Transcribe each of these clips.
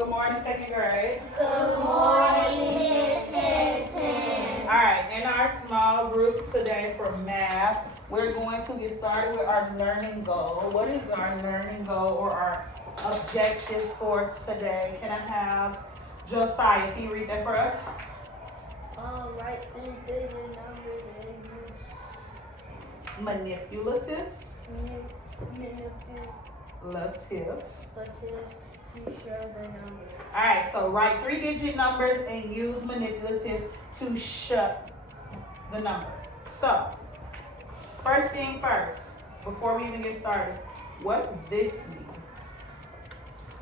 Good morning, second grade. Good morning, Miss Hinton. All right, in our small group today for math, we're going to get started with our learning goal. What is our learning goal or our objective for today? Can I have Josiah? Can you read that for us? Write 3-digit numbers and use Manipulatives. manipulatives to show the number. All right, so write 3-digit numbers and use manipulatives to show the number. So, first thing first, before we even get started, what does this mean?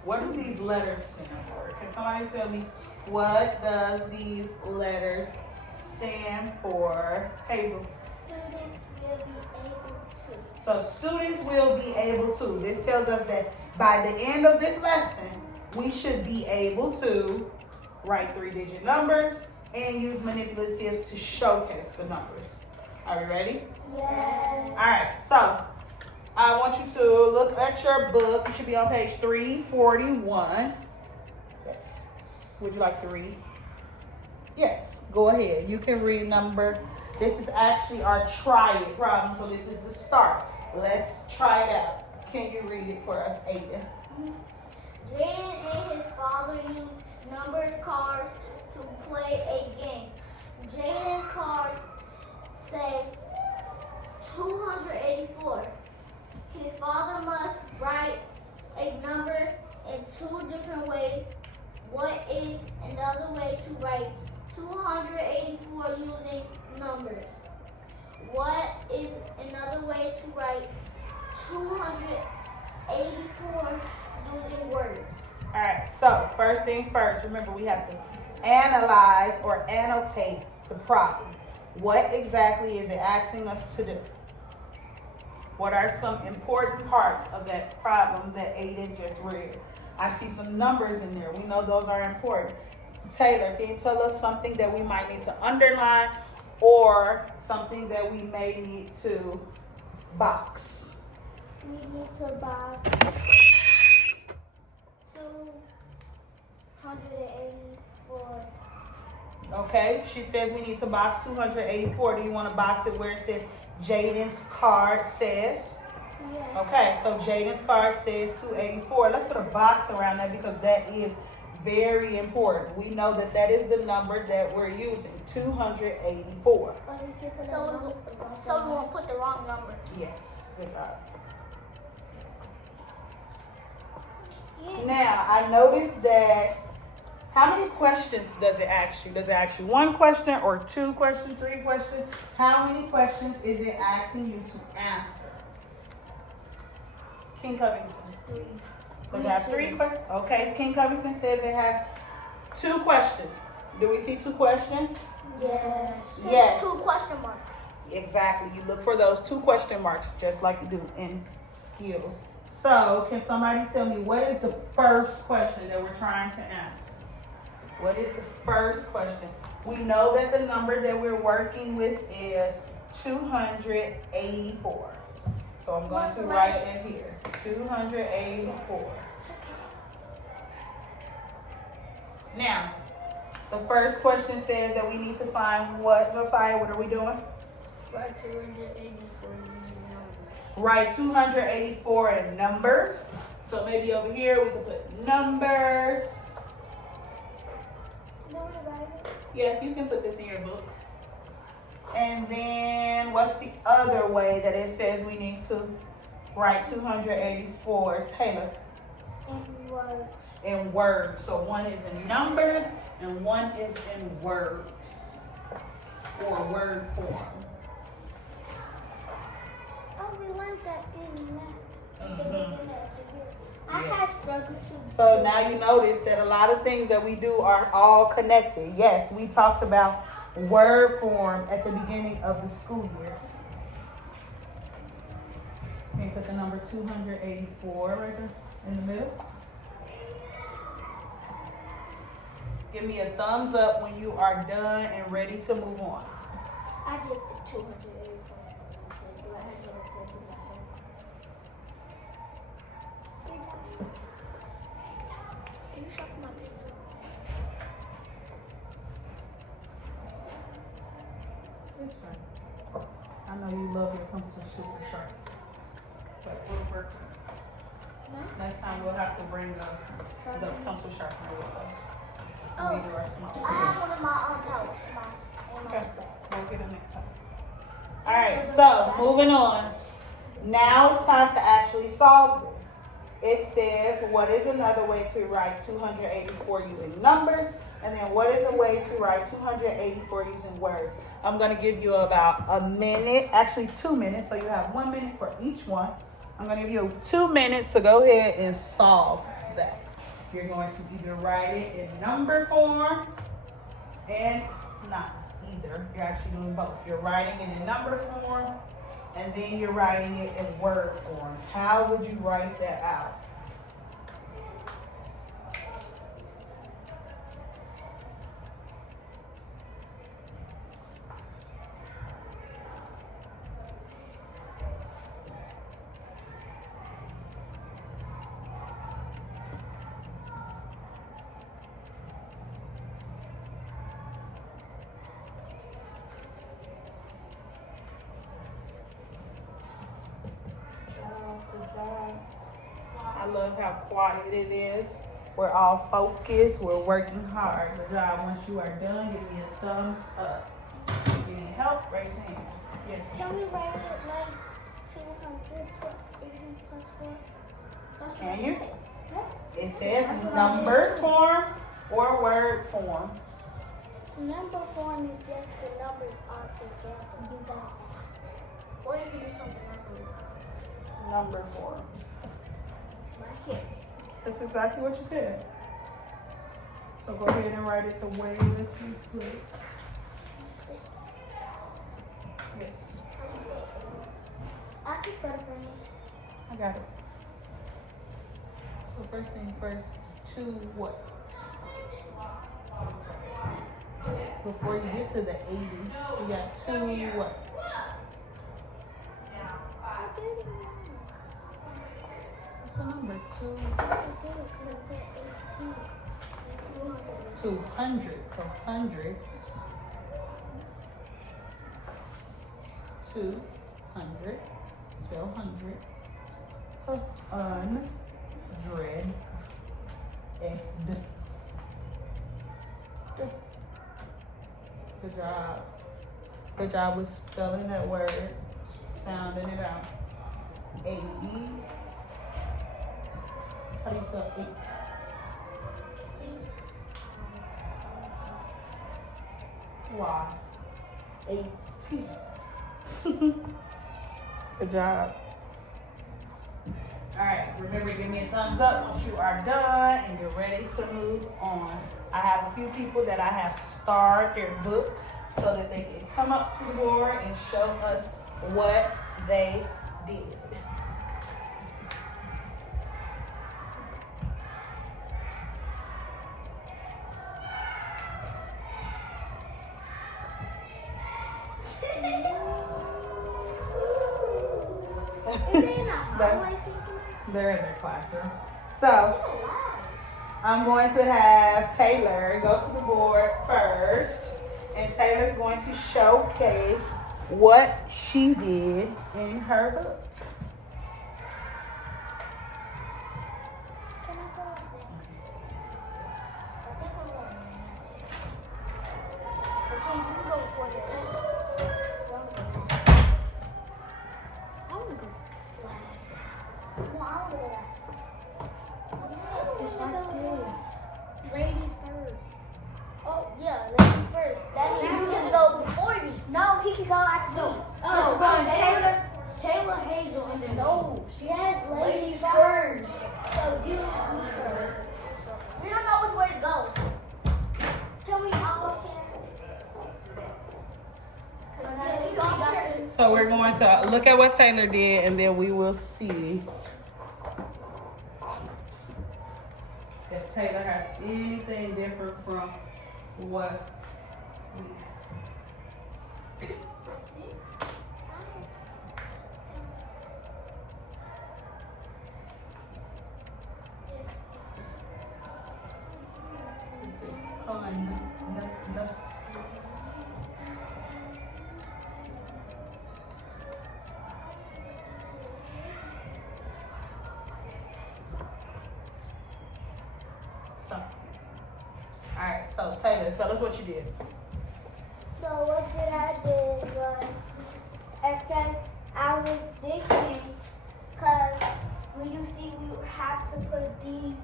What do these letters stand for? Can somebody tell me what does these letters stand for? Hazel. Students will be able to. So students will be able to. This tells us that by the end of this lesson, we should be able to write 3-digit numbers and use manipulatives to showcase the numbers. Are you ready? Yes. All right, so I want you to look at your book. You should be on page 341. Yes. Would you like to read? Yes, go ahead. You can read number. This is actually our try it problem, so this is the start. Let's try it out. Can you read it for us, Aiden? Jaden and his father used numbered cards to play a game. Jaden's cards say 284. His father must write a number in 2 different ways. What is another way to write 284 using numbers? What is another way to write 284 using words? All right, so first thing first, remember we have to analyze or annotate the problem. What exactly is it asking us to do? What are some important parts of that problem that Aiden just read? I see some numbers in there. We know those are important. Taylor, can you tell us something that we might need to underline or something that we may need to box? We need to box 284. Okay, she says we need to box 284. Do you want to box it where it says Jaden's card says? Yes. Okay, so Jaden's card says 284. Let's put a box around that because that is very important. We know that that is the number that we're using, 284. So we won't put the wrong number. Yes, good job. Now, I noticed that, how many questions does it ask you? Does it ask you 1 question or 2 questions, 3 questions? How many questions is it asking you to answer? King Covington. 3. Does it have 3 questions? Okay, King Covington says it has 2 questions. Do we see 2 questions? Yes. Yes. 2 question marks. Exactly. You look for those 2 question marks just like you do in skills. So, can somebody tell me what is the first question that we're trying to answer? What is the first question? We know that the number that we're working with is 284. So I'm going to write it here. 284. Now, the first question says that we need to find what, Josiah? What are we doing? Write 284 using numbers. Write 284 in numbers. So maybe over here we can put numbers. Yes, you can put this in your book. And then what's the other way that it says we need to write 284? Taylor? In words. In words. So one is in numbers and one is in words or word form. Oh, we learned that in math. I Yes. had struggled too. So now you notice that a lot of things that we do are all connected. Yes, we talked about word form at the beginning of the school year. Can you put the number 284 right there in the middle? Give me a thumbs up when you are done and ready to move on. I did 284. Can you sharpen my know you love your pencil super sharp. But we'll work on it. Next time we'll have to bring the pencil sharpener with us. When we do our small. I have one of my own pouch. Okay, we'll get it next time. All right, so moving on. Now it's time to actually solve this. It says, what is another way to write 284 using numbers? And then what is a way to write 284 using words? I'm going to give you about a minute, actually 2 minutes. So you have 1 minute for each one. I'm going to give you 2 minutes to go ahead and solve that. You're going to either write it in number form and not either. You're actually doing both. You're writing it in number form and then you're writing it in word form. How would you write that out? Good job. I love how quiet it is. We're all focused. We're working hard. Good job. Once you are done, give me a thumbs up. If you need help, raise your hand. Yes. Can we write it like 200 plus 80 plus 4? Can you? It says number form or word form. Number form is just the numbers all together. You got it. Or you can do something else. Number form. Right here. That's exactly what you said. So go ahead and write it the way that you put it. Yes. I just got it for me. I got it. So first thing first, 2 what? Before you get to the 80, you got 2 what? I did it. What's the number? 200. So 100. 200. Spell 100. Undread. Good job. Good job with spelling that word, sounding it out. 80. How do you spell 8? Y. 18. Good job. All right, remember, give me a thumbs up once you are done and you're ready to move on. I have a few people that I have starred their book so that they can come up to the board and show us what they did. They're in their classroom. So I'm going to have Taylor go to the board first, and Taylor's going to showcase what she did in her book. Can I go up there? Okay, you can go before the I want to go last. No, I want to go last. Just like this. Ladies first. Oh, yeah, ladies first. That means he can go before me. No, he can go after me. So Taylor Hazel in the nose. Yes, ladies first. So you me first. We don't know which way to go. Can we all share? So we're going to look at what Taylor did, and then we will see if Taylor has anything different from what we have. So, all right. So Taylor, tell us what you did. So what I did was, okay, I was thinking, because when you see you have to put these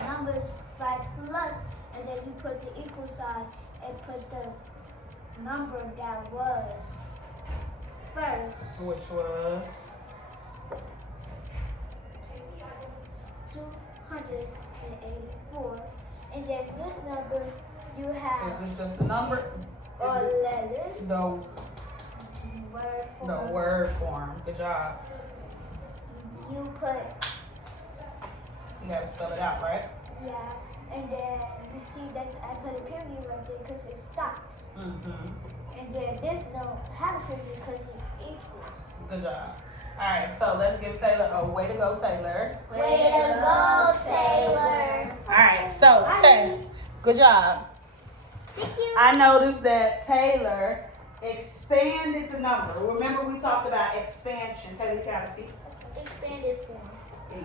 numbers like plus, and then you put the equal sign and put the number that was first. Which was 284. And then this number you have is this just the number? all letters, The word form. the word form. Good job. You put, You gotta spell it out, right? yeah, and then you see that I put a period right there because it stops. Mm-hmm. And then this don't have a period because it equals. Good job. All right, so let's give Taylor a way to go, Taylor. Way to go, Taylor. All right, so Taylor, good job. Thank you. I noticed that Taylor expanded the number. Remember we talked about expansion. Taylor, you gotta see. Expanded form.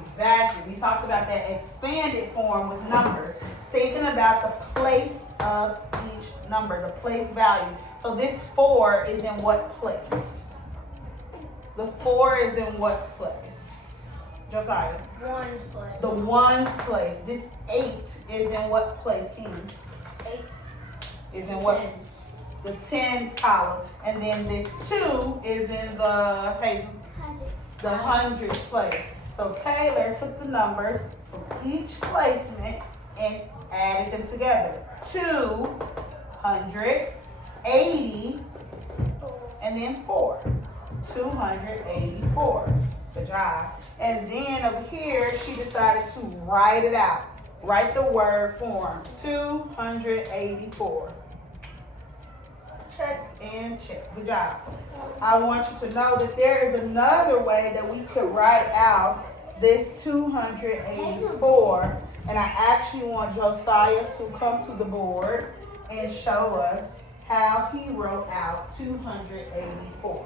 Exactly. We talked about that expanded form with numbers, thinking about the place of each number, the place value. So this 4 is in what place? The 4 is in what place? Josiah. One's place. The 1's place. This 8 is in what place, King? 8 Is in what? The 10's column. And then this 2 is in the Hazel, the 100's place. So Taylor took the numbers from each placement and added them together. 280 and then 4. 284. Good job. And then over here, she decided to write it out. Write the word form. 284. Check and check. Good job. I want you to know that there is another way that we could write out this 284. And I actually want Josiah to come to the board and show us how he wrote out 284.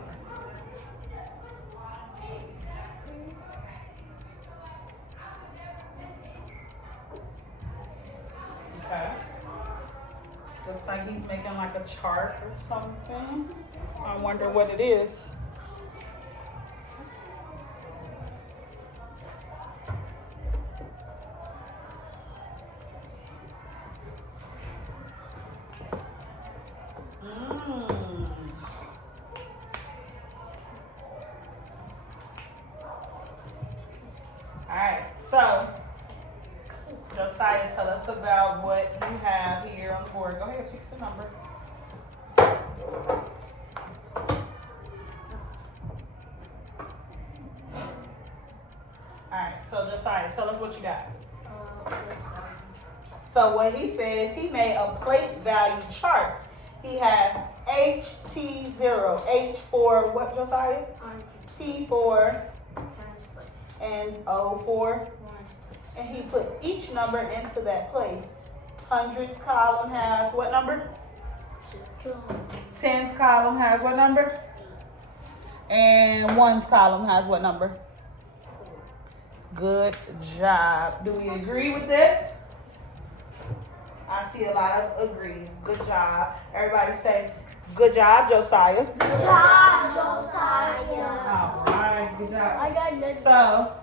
Okay. Looks like he's making like a chart or something. I wonder what it is. All right, so Josiah, tell us about what you have here on the board. Go ahead, fix the number. All right, so Josiah, tell us what you got. So what he says, he made a place value chart. He has HT0, H for what, Josiah? T for and O for, and he put each number into that place. 100's column has what number? 10's column has what number? And 1's column has what number? Good job. Do we agree with this? I see a lot of agrees. Good job. Everybody say, good job, Josiah. Good job, Josiah. All right, good job. I got this. So,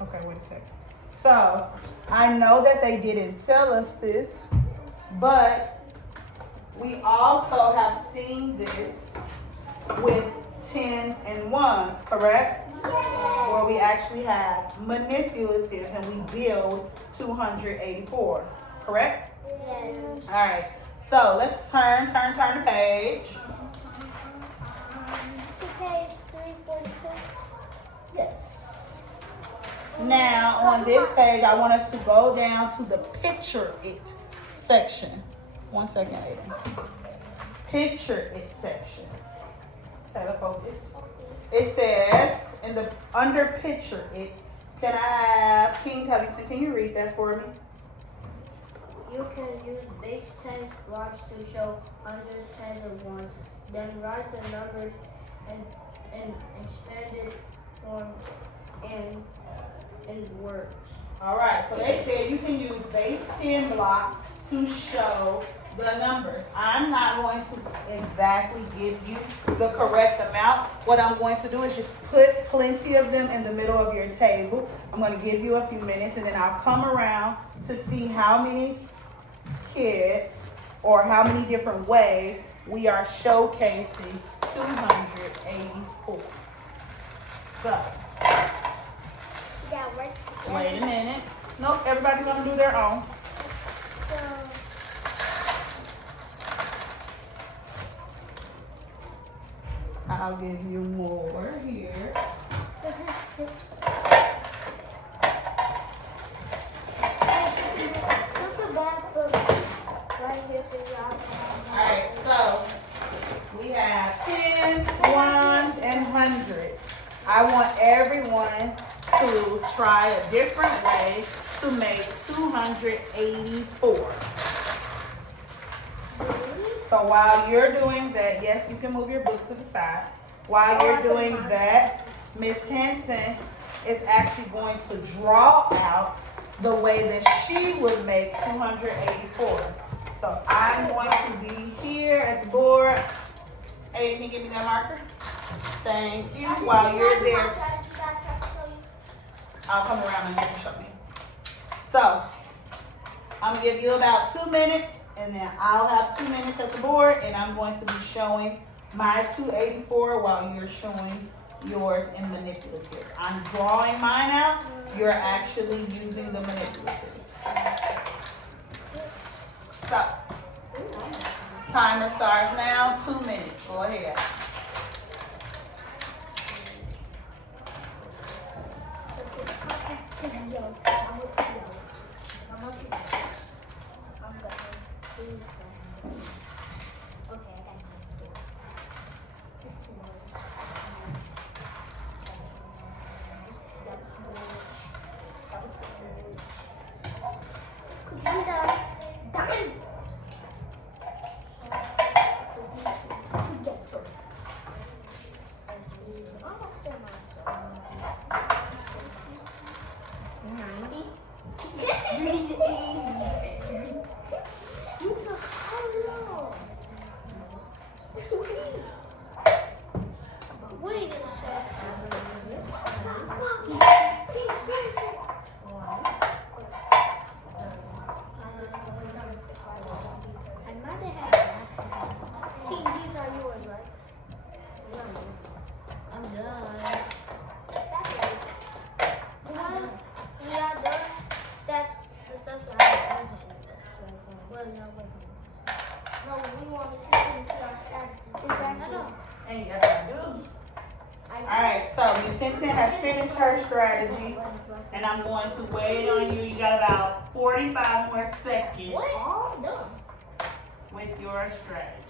okay, wait a second. So, I know that they didn't tell us this, but we also have seen this with 10s and 1s, correct? Where we actually have manipulatives and we build 284, correct? Yes. All right, so let's turn the page. To page 342. Yes. Now, on this page, I want us to go down to the picture it section. 1 second, Aiden. Picture it section. Taylor, focus. It says, under picture it, can I have, King Covington, can you read that for me? You can use base 10 blocks to show hundreds, tens, and ones. Then write the numbers in expanded form and it works. All right, so they said you can use base 10 blocks to show the numbers. I'm not going to exactly give you the correct amount. What I'm going to do is just put plenty of them in the middle of your table. I'm going to give you a few minutes and then I'll come around to see how many kids or how many different ways we are showcasing 284. So, wait a minute. Nope, everybody's going to do their own. I'll give you more here. Alright, so we have tens, ones, and hundreds. I want everyone to try a different way to make 284. So while you're doing that, yes, you can move your book to the side. While you're doing that, Miss Henson is actually going to draw out the way that she would make 284. So I'm going to be here at the board. Hey, can you give me that marker? Thank you. While you're there, I'll come around and you can show me. So I'm going to give you about 2 minutes. And then I'll have 2 minutes at the board, and I'm going to be showing my 284 while you're showing yours in manipulatives. I'm drawing mine out. You're actually using the manipulatives. Stop. Timer starts now. 2 minutes. Go ahead. Wait a second. King, these are yours, right? I'm done. When y'all done, stack the stuff that I wasn't. Well, no, wasn't. No, we want to see our strategy. I know. And yes, I do. Alright, so Miss Hinton has finished her strategy, and I'm going to wait on you. You got about 45 more seconds What? All done. with your strategy.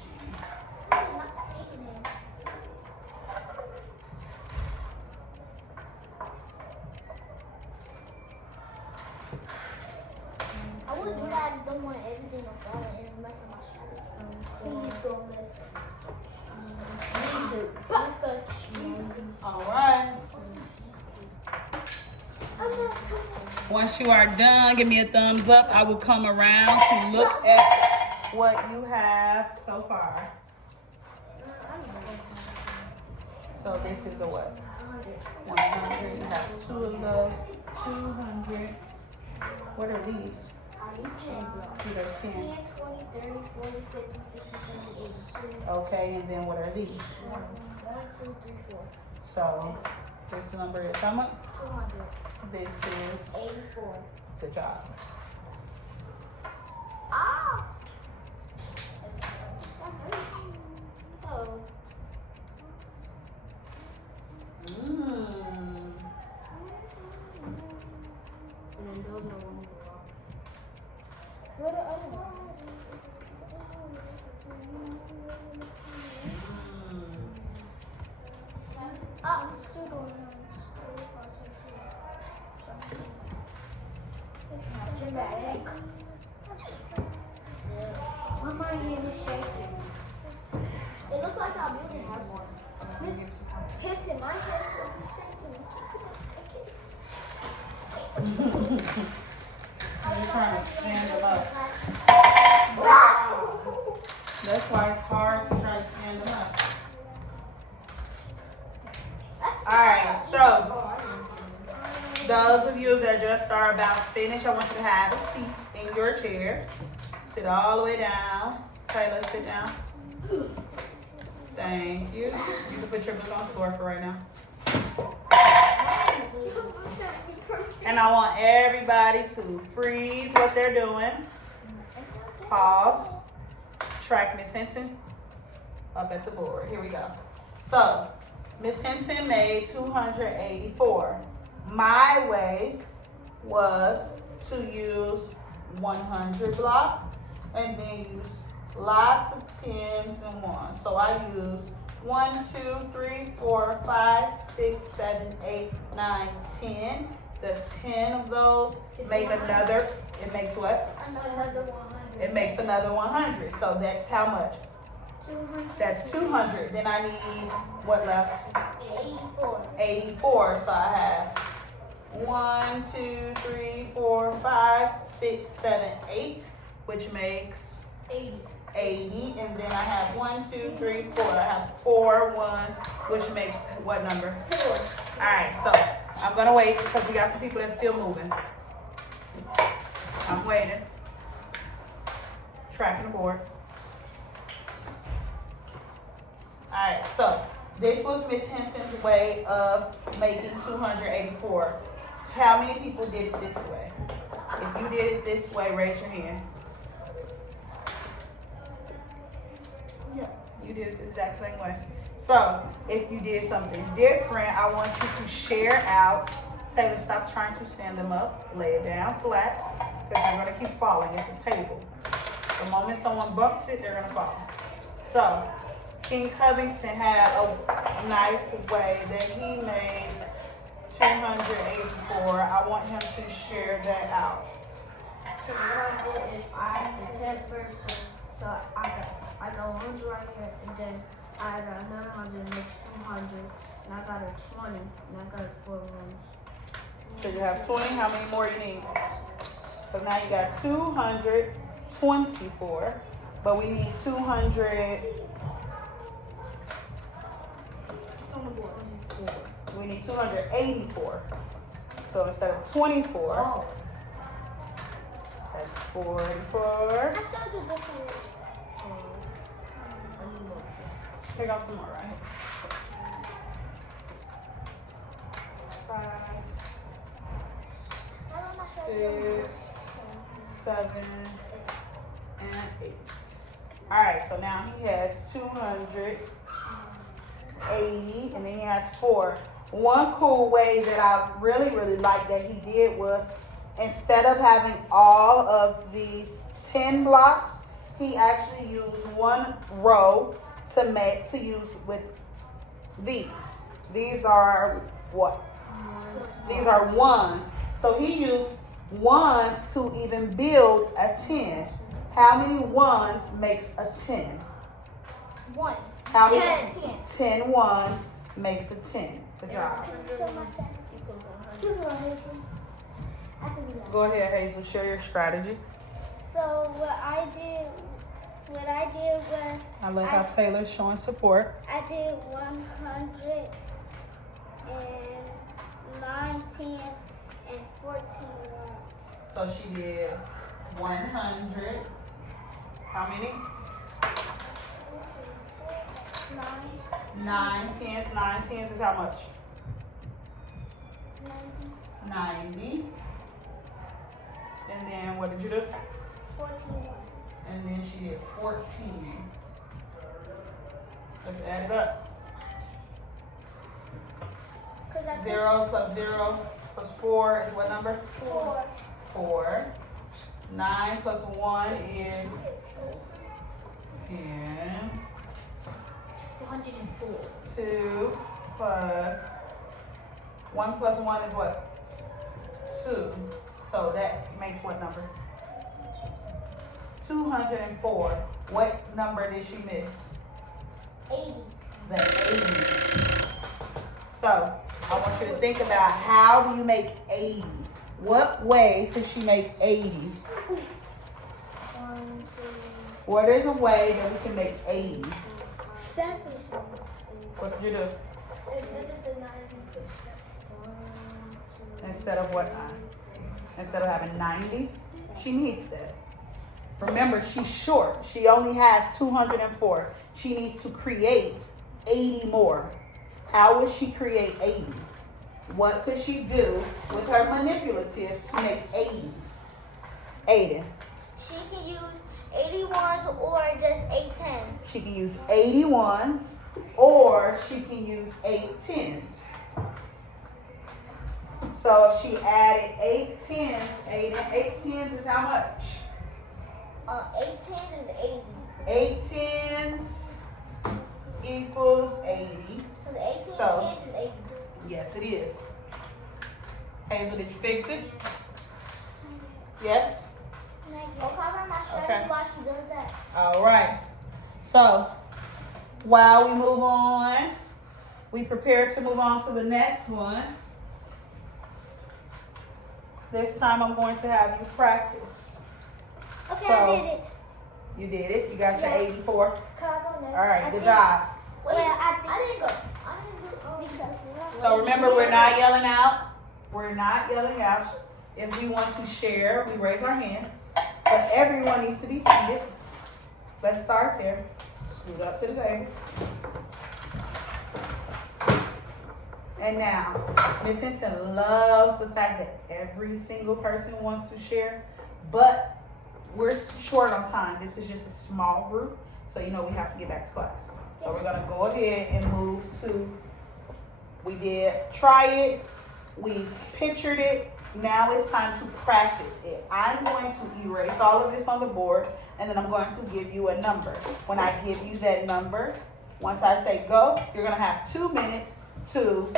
I wouldn't do that. I just don't want everything to fall and mess up my strategy. Please don't mess All right. Once you are done, give me a thumbs up. I will come around to look at what you have so far. So this is a what? 100. You have 2 of those. 200. What are these? These are 10. 10, 20, 30, 40, 50, 60, 70, 80. Okay, and then what are these? 1, 2, 3, 4. So this number is how much? 200. This is 84. good job. Ah! Oh. What are other ones? I'm still going on. Dramatic. Why my hand is shaking? It looks like I really have one. Hit him. My hand's shaking. You're trying to stand them up. That's why it's hard to try to stand them up. Alright, so those of you that just are about to finish, I want you to have a seat in your chair. Sit all the way down. Taylor, sit down. Thank you. You can put your book on the floor for right now. And I want everybody to freeze what they're doing. Pause. Track Miss Hinton up at the board. Here we go. So, Miss Hinton made 284. My way was to use 100 block and then use lots of 10s and 1s. So I use 1, 2, 3, 4, 5, 6, 7, 8, 9, 10. The 10 of those make another, it makes what? Another 100. It makes another 100. So that's how much? 200. That's 200. Then I need what left? 84. 84. So I have 1, 2, 3, 4, 5, 6, 7, 8, which makes 80. 80. And then I have 1, 2, 3, 4. I have 4 ones, which makes what number? 4. All right. So I'm gonna wait because we got some people that's still moving. I'm waiting. Tracking the board. All right, so this was Miss Hinton's way of making 284. How many people did it this way? If you did it this way, raise your hand. Yeah, you did it the exact same way. So if you did something different, I want you to share out. Taylor, stop trying to stand them up. Lay it down flat because you're going to keep falling. It's a table. The moment someone bumps it, they're going to fall. So King Covington had a nice way that he made 284. I want him to share that out. So what I did is I had 10 first, so I got 100 right here, and then I got another 100 makes 200, and I got a 20, and I got 4 rooms. So you have 20. How many more you need? So now you got 224, but we need 200. We need 284. So instead of 24, that's 44. I showed you different. Pick out some more, right? 5, 6, 7, and 8. All right, so now he has 280, and then he has 4. One cool way that I really, really like that he did was instead of having all of these 10 blocks, he actually used one row to use with these. These are what? These are ones. So he used ones to even build a 10. How many ones makes a 10? 1. How many? 10. 10 ones makes a 10. Good job. I can do that. Go ahead, Hazel. Share your strategy. So what I did was I like how Taylor's showing support. I did 100 and 9 tens and 14 ones. So she did 100. How many? 9, 9 tens. 9 tens is how much? 90, 90. And then what did you do? 14 ones. And then she did 14. Let's add it up. 'Cause I 0 plus 0 plus 4 is what number? 4. 4. 9 plus 1 is 10. 104. 2 plus 1 plus 1 is what? 2. So that makes what number? 204. What number did she miss? 80. The 80. So I want you to think about how do you make 80? What way could she make 80? 1, 2, What is a way that we can make 80? 7. What did you do? Instead of the 9, put 7. Instead of what? Instead of having 90, she needs that. Remember, she's short. She only has 204. She needs to create 80 more. How would she create 80? What could she do with her manipulatives to make 80? Aiden. She can use 81s or just 8 10s. She can use 81s or she can use 8 10s. So if she added 8 10s, 8 10s is how much? 8 10s is 80. 8 10s equals 80. Because 18 So- 10s is 80. Yes, it is. Hazel, did you fix it? Yes? Okay, I'm not sure Okay. why she does that. All right. So while we move on, we prepare to move on to the next one. This time I'm going to have you practice. Okay, So- I did it. You did it. You got your Yeah. 84. Can I go next? All right, good job. Wait, I didn't go. I didn't do because So remember, we're not yelling out. We're not yelling out. If we want to share, we raise our hand. But everyone needs to be seated. Let's start there. Scoot up to the table. And now, Miss Hinton loves the fact that every single person wants to share, but we're short on time. This is just a small group, so you know we have to get back to class. So we're gonna go ahead and move to, we did try it, we pictured it, now it's time to practice it. I'm going to erase all of this on the board, and then I'm going to give you a number. When I give you that number, once I say go, you're gonna have 2 minutes to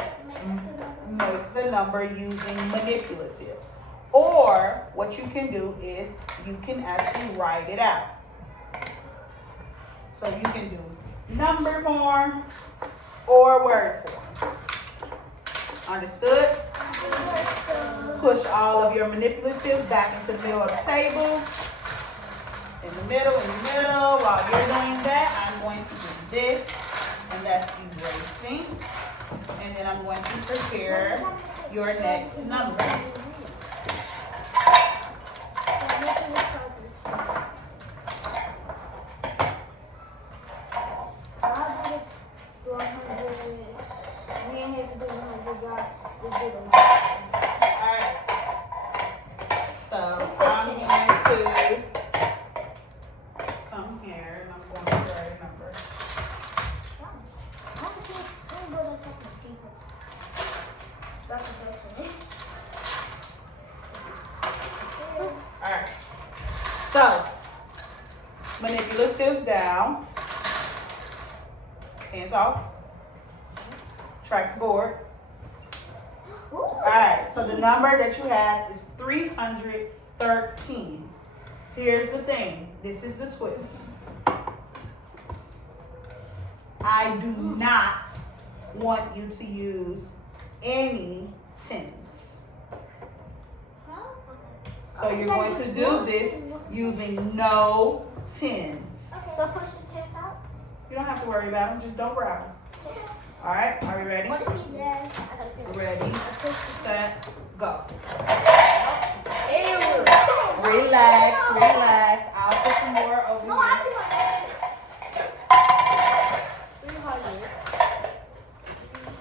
make the number using manipulatives. Or what you can do is you can actually write it out. So you can do number form or word form. Understood? Push all of your manipulatives back into the middle of the table. In the middle. While you're doing that, I'm going to do this, and that's erasing. And then I'm going to prepare your next number. Alright. So I'm going to come here and I'm going to write a number. Alright. So manipulatives down. Hands off. Track the board. Alright, so the number that you have is 313. Here's the thing. This is the twist. I do not want you to use any tens. So you're going to do this using no tens. So push the 10s out. You don't have to worry about them, just don't grab them. Alright, are we ready? What is he there? Ready, set,